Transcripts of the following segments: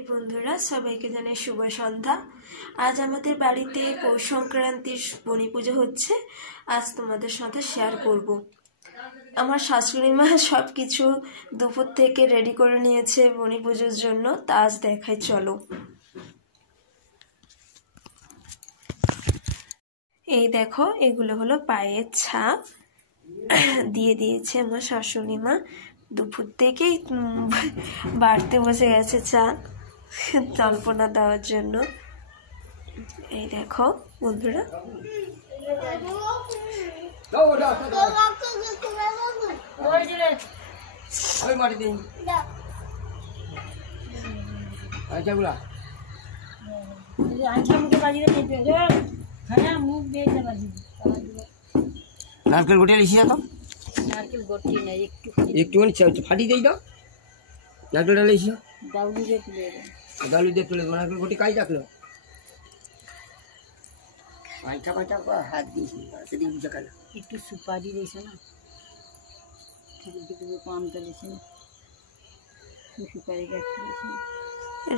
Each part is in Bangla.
হাই বন্ধুরা, সবাইকে জানাই শুভ সন্ধ্যা। আজ আমাদের বাড়িতে পৌষ সংক্রান্তির বনি পুজো হচ্ছে। আজ তোমাদের সাথে শেয়ার করব। আমার শাশুড়ি মা সব কিছু দুপুর থেকে রেডি করে নিয়েছে বনি পুজোর জন্য। তা আজ দেখাই, চলো। এই দেখো, এগুলো হলো পায়ের ছাপ দিয়ে দিয়েছে আমার শাশুড়ি মা। দুপুর থেকেই বাড়তে বসে গেছে চা জল্পনা দেওয়ার জন্য। এই দেখো বন্ধুরা, নারকেল গোটিয়ে লিখি তো, নারকেল গোটি না, একটুখানি ফাটি দিই দাও। নারকেলটা লিখি দাউলি দিয়ে তুলে দেবো, দাউলি দিয়ে তুলে দেবো। নারকেল গোটি কাই রাখলো, পাঁচটা পাঁচটা হাত দিয়েছি, সেদিন বুঝে গেল। একটু সুপারি দিয়েছে না, পামটা দিয়েছে না, সুপারি গাছ দিয়েছে।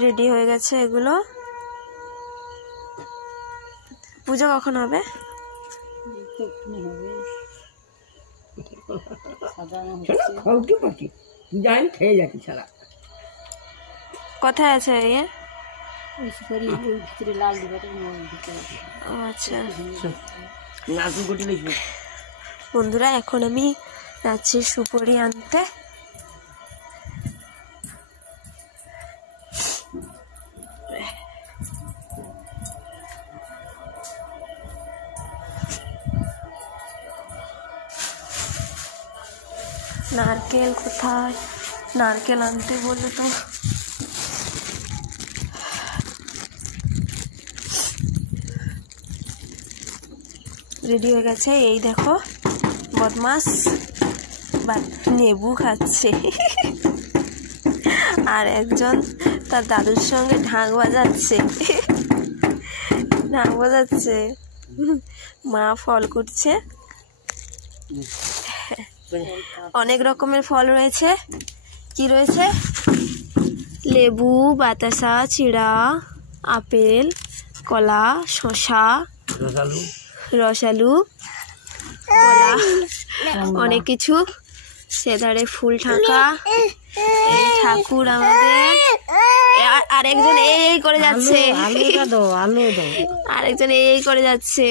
রেডি হয়ে গেছে এগুলো। পুজো কখন হবে? খেয়ে যাচ্ছি সারা। কোথায় আছে ইয়ে? ভিতরে লাল ডিবাটা আচ্ছা নারকেল গোটি লিখবো। বন্ধুরা, এখন আমি যাচ্ছি সুপুরি আনতে। নারকেল কোথায়? নারকেল আনতে বললে তো। রেডি হয়ে গেছে। এই দেখো, বদমাস নেবু খাচ্ছে আর একজন তার দাদুর সঙ্গে ঢাক বাজাচ্ছে। মা ফল করছে। অনেক রকমের ফল রয়েছে। কি রয়েছে? লেবু, বাতাসা, চিড়া, আপেল, কলা, শসা, রসালু, কলা, অনেক কিছু। সেধারে ফুল ঢাকা। এই ঠাকুর আমাদের। আরেকজন এই করে যাচ্ছে, আরেকজন এই করে যাচ্ছে।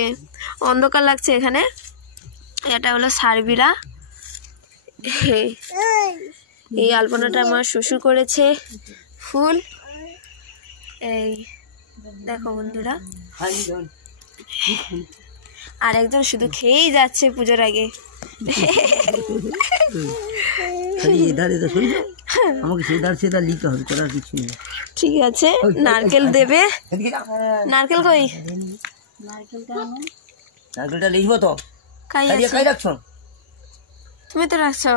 অন্ধকার লাগছে এখানে। এটা হলো সারবিরা। এই আলপনাটা আমার শ্বশুর করেছে। ফুল এই দেখো বন্ধুরা। আর একজন শুধু খেয়েই যাচ্ছে পুজোর আগে। ঠিক আছে, নারকেল দেবে। নারকেল কই? নারকেলটা লিখবো তো। কাই রাখছো? তুমি তো রাখছো।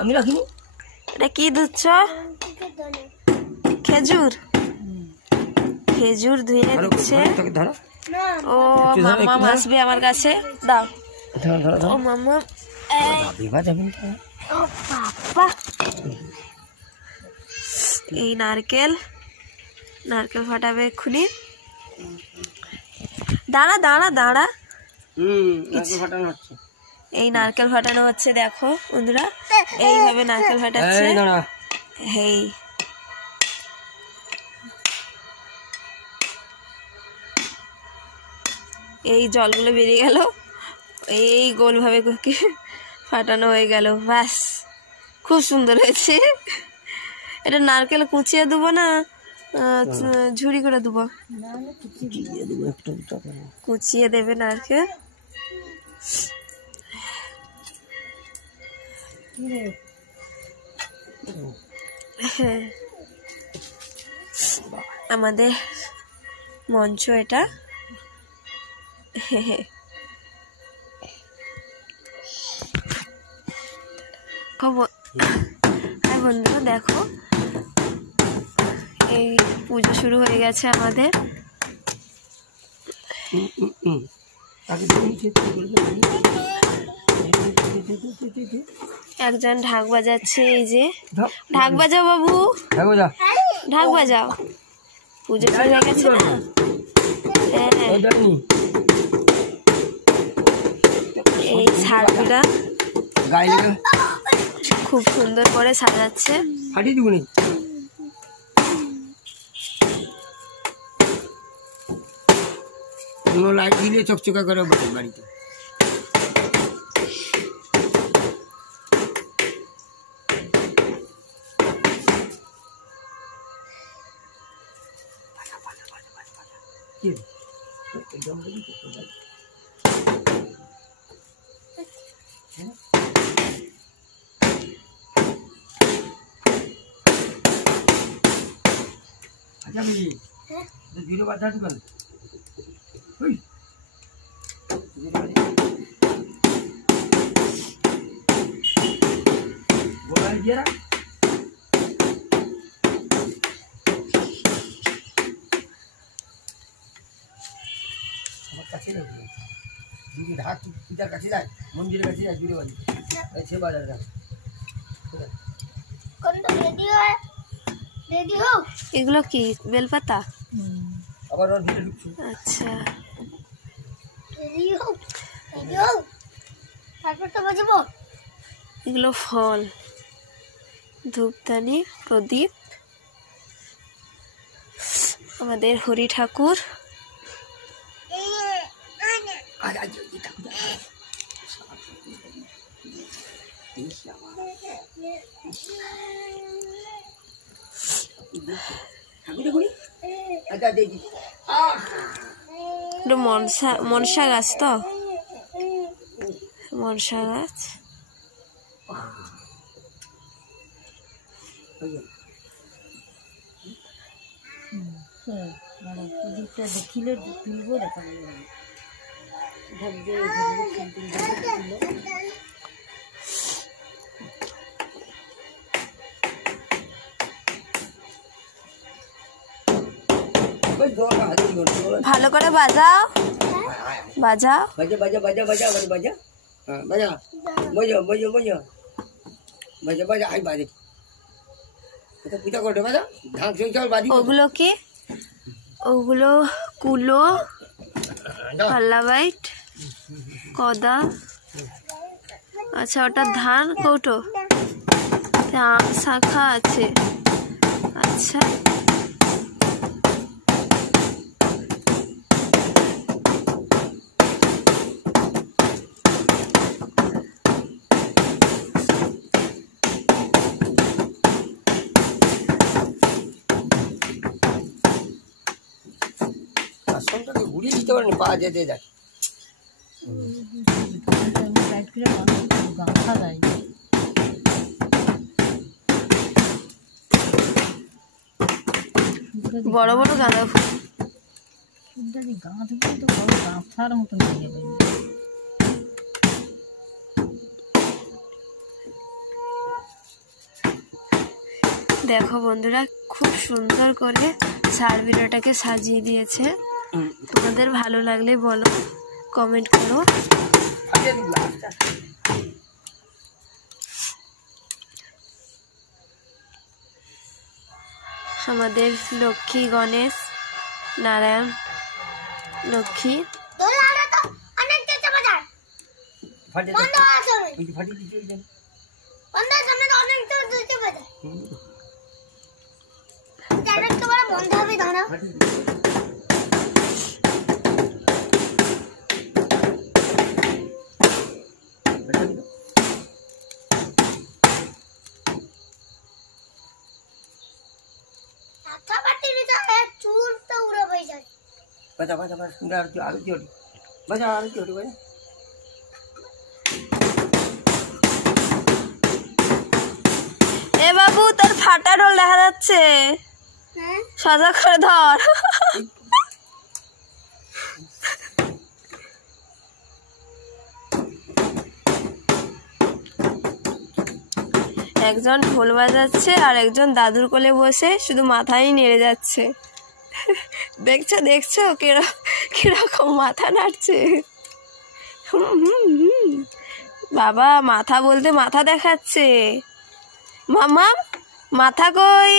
আমি রাখিনি। এটা কি ধুচ্ছ? খেজুর। খেজুর ধুয়ে দিচ্ছে। ও মামা আসবে আমার কাছে। দাও। ও মামা, এই নারকেল ফাটাবে এক্ষুনি। দাঁড়া দাঁড়া দাঁড়া। এই নারকেল ফাটানো হচ্ছে। দেখো বন্ধুরা, এইভাবে নারকেল ফাটাচ্ছে। হেই, এই জলগুলো বেরিয়ে গেল। এই গোলভাবে ফাটানো হয়ে গেল। ব্যাস, খুব সুন্দর হয়েছে। এটা নারকেল কুচিয়ে দেবো না ঝুড়ি করে দেবো? কুচিয়ে দেবে নারকেল। আমাদের মঞ্চ এটা। হ্যাঁ বন্ধুরা, দেখো এই পুজো শুরু হয়ে গেছে আমাদের। একজন ঢাক বাজাচ্ছে। এই যে ঢাক বাজাও বাবু, ঢাক বাজাও, পুজো শুরু হয়ে গেছে না? হ্যাঁ, এই সাজগুলা খুব সুন্দর করে সাজাচ্ছে। ফাটিয়ে দিব নি, লাইট দিলে চকচকা করে বাড়িতে। ঢাক পিতার কাছে যায়, মন্দিরের কাছে যায়, জুড়ে বাড়ি সে বাজার যায়। এগুলো কি বেলপাতা? আবার ওর ভিতরে ঢুকছে। আচ্ছা, এগুলো ফল, ধূপদানি, প্রদীপ, আমাদের হরি ঠাকুর। মনসা গাছ তো, মনসা গাছ। প্রদীপটা দেখিলে তুলবো, দেখানো যাবে। ভালো করে বাজাও, বাজাও, বাজা বাজা বাজা বাজা বাজা বাজা, হ্যাঁ বাজা, বাজা বাজা বাজা বাজা বাজা, আই বাজে এটা পিঠা করতে বাজা, ধান চাল বাজি। ওগুলো কি? ওগুলো কুলো, পাল্লাবাইট, কদা। আচ্ছা, ওটা ধান কৌটো, আম শাখা আছে। আচ্ছা, ঘুরিয়ে দিতে পারেন, পা যেতে যায়। বড় বড় গাঁদা ফুল, গাঁথ তো বড় গাঁথার মতন হয়ে যাবে। দেখো বন্ধুরা, খুব সুন্দর করে সার্ভিরাটাকে সাজিয়ে দিয়েছে। তোমাদের ভালো লাগলে বলো, কমেন্ট করো। আমাদের লক্ষ্মী, গণেশ, নারায়ণ, লক্ষ্মী। বাজা বাজা বাজা, সুন্দর আরতি আরতি হটি বাজা, আরতি হটি বাজা। এ বাবু, তোর ফাটা ঢোল দেখা যাচ্ছে, সাজা করে ধর। একজন ঢোল বাজাচ্ছে আর একজন দাদুর কোলে বসে শুধু মাথায় নেড়ে যাচ্ছে। দেখছো দেখছো কিরকম মাথা নাড়ছে। বাবা, মাথা বলতে মাথা দেখাচ্ছে। মামা, মাথা কই?